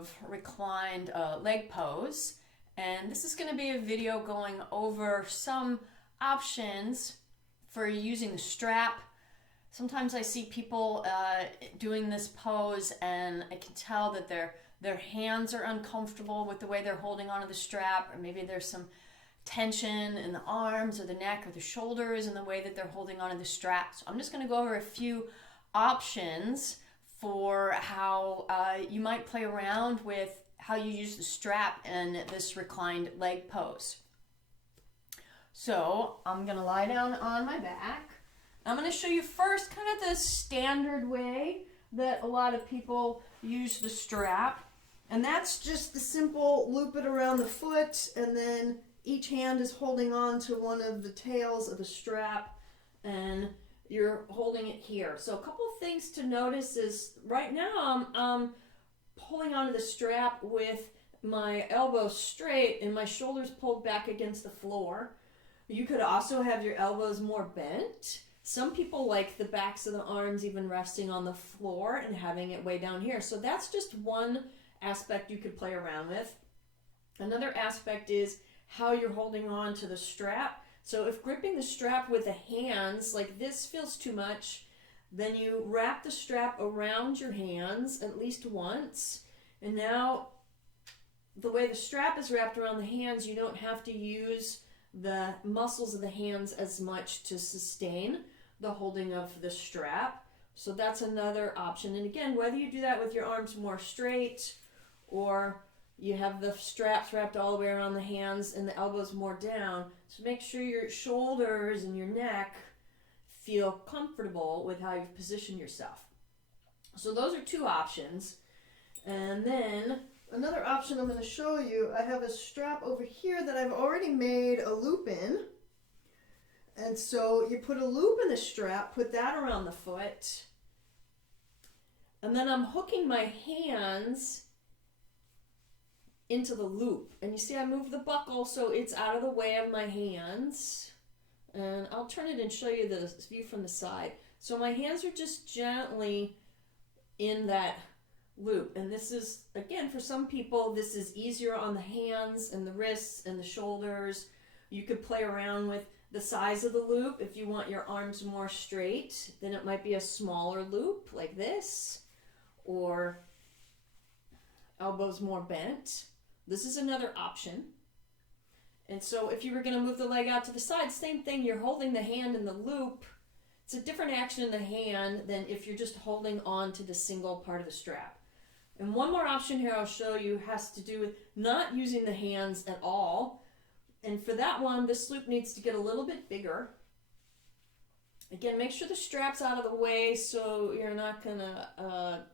of reclined leg pose, and this is going to be a video going over some options for using the strap. Sometimes I see people doing this pose and I can tell that their hands are uncomfortable with the way they're holding onto the strap, or maybe there's some tension in the arms or the neck or the shoulders in the way that they're holding onto the strap. So I'm just going to go over a few options for how you might play around with how you use the strap in this reclined leg pose. So I'm going to lie down on my back. I'm going to show you first kind of the standard way that a lot of people use the strap, and that's just the simple loop it around the foot, and then each hand is holding on to one of the tails of the strap and you're holding it here. So a couple of things to notice is right now I'm pulling onto the strap with my elbows straight and my shoulders pulled back against the floor. You could also have your elbows more bent. Some people like the backs of the arms even resting on the floor and having it way down here. So that's just one aspect you could play around with. Another aspect is how you're holding on to the strap. So if gripping the strap with the hands like this feels too much, then you wrap the strap around your hands at least once. And now the way the strap is wrapped around the hands, you don't have to use the muscles of the hands as much to sustain the holding of the strap. So that's another option. And again, whether you do that with your arms more straight or you have the straps wrapped all the way around the hands and the elbows more down, so make sure your shoulders and your neck feel comfortable with how you've positioned yourself. So those are two options. And then another option I'm going to show you, I have a strap over here that I've already made a loop in. And so you put a loop in the strap, put that around the foot, and then I'm hooking my hands into the loop. And you see I move the buckle so it's out of the way of my hands. And I'll turn it and show you the view from the side. So my hands are just gently in that loop. And this is, again, for some people, this is easier on the hands and the wrists and the shoulders. You could play around with the size of the loop. If you want your arms more straight, then it might be a smaller loop like this, or elbows more bent. This is another option. And so if you were going to move the leg out to the side, same thing, you're holding the hand in the loop. It's a different action in the hand than if you're just holding on to the single part of the strap. And one more option here I'll show you has to do with not using the hands at all. And for that one, this loop needs to get a little bit bigger. Again, make sure the strap's out of the way so you're not going to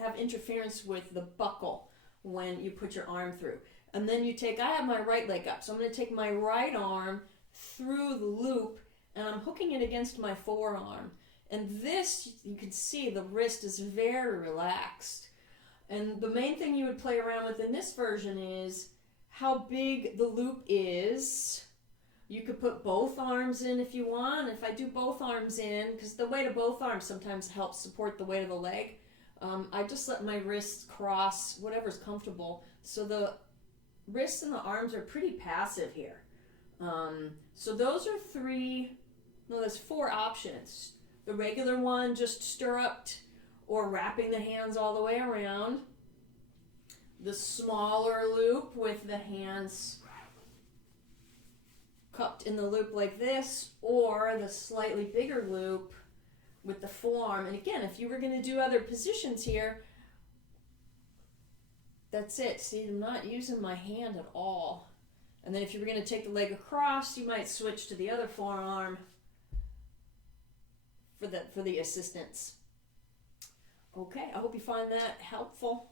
have interference with the buckle when you put your arm through. And then you take, I have my right leg up, so I'm going to take my right arm through the loop and I'm hooking it against my forearm. And this, you can see the wrist is very relaxed. And the main thing you would play around with in this version is how big the loop is. You could put both arms in if you want. If I do both arms in, because the weight of both arms sometimes helps support the weight of the leg, I just let my wrists cross whatever's comfortable. So the wrists and the arms are pretty passive here. So those are there's four options. The regular one, just stirruped or wrapping the hands all the way around. The smaller loop with the hands cupped in the loop like this, or the slightly bigger loop with the forearm. And again, if you were going to do other positions here, that's it. See, I'm not using my hand at all. And then if you were going to take the leg across, you might switch to the other forearm for the assistance. Okay, I hope you find that helpful.